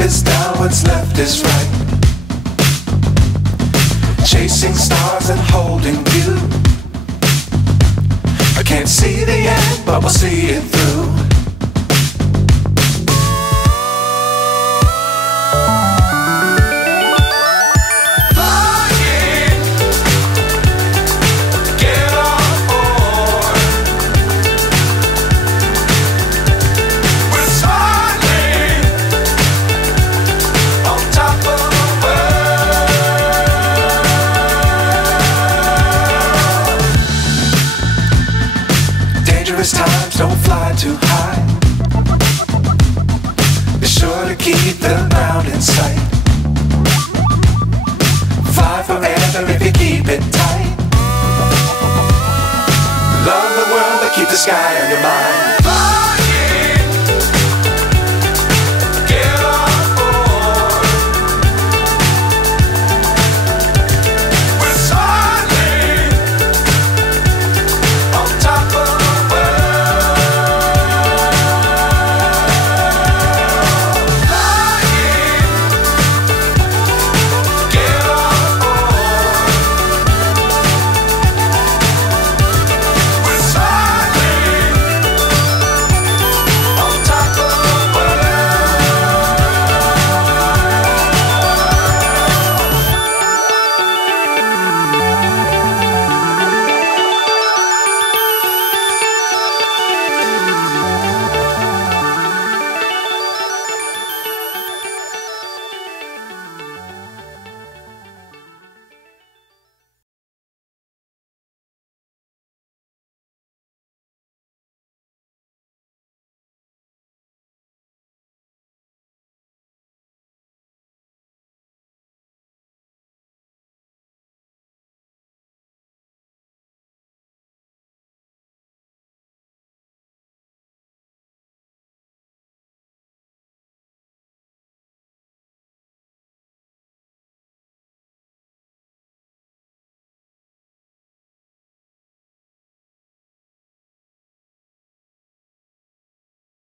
is down, what's left is right. Chasing stars and holding you. I can't see the end, but we'll see it through. Dangerous times, don't fly too high. Be sure to keep the ground in sight. Fly forever if you keep it tight. Love the world, but keep the sky